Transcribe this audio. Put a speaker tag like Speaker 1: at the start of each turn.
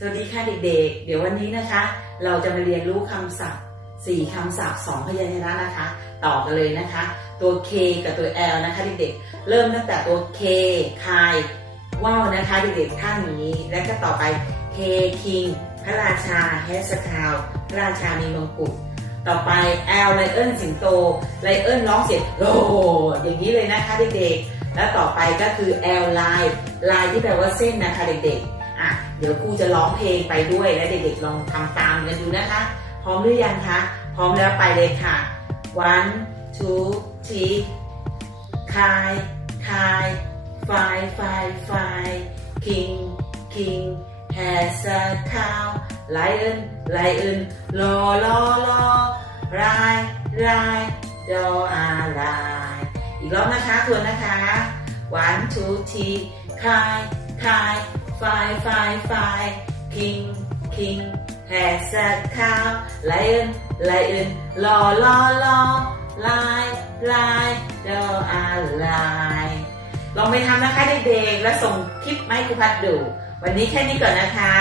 Speaker 1: สวัสดีค่ะเด็กๆ เดี๋ยววันนี้นะคะ เราจะมาเรียนรู้คำศัพท์สี่คำศัพท์สองพยัญชนะนะคะ ต่อกันเลยนะคะ ตัว K กับตัว L นะคะเด็กๆ เริ่มตั้งแต่ตัว K คายว่าวนะคะเด็กๆท่านี้ แล้วก็ต่อไป K King พระราชาแฮสคาวพระราชามีมงกุฎต่อไป L ไลเอิลสิงโตไลเอิลร้องเสียงโลอย่างนี้เลยนะคะเด็กๆ แล้วต่อไปก็คือ L ลายลายที่แปลว่าเส้นนะคะเด็กๆ อะเดี๋ยวครูจะร้องเพลงไปด้วยและเด็กๆลองทำตามกันดูนะคะ พร้อมหรือยังคะ พร้อมแล้วไปเลยค่ะ one two three คายคาย five five five king king has a cow lion lion รอรอรอรายรายรออะไรอีกรอบนะคะทวนนะคะ one two three คายคาย five five five king king has a cow lion lion รอรอรอลายลายดออาลายลองไปทำนะคะเด็กๆแล้วส่งคลิปมาให้ครูพัดดู วันนี้แค่นี้ก่อนนะคะ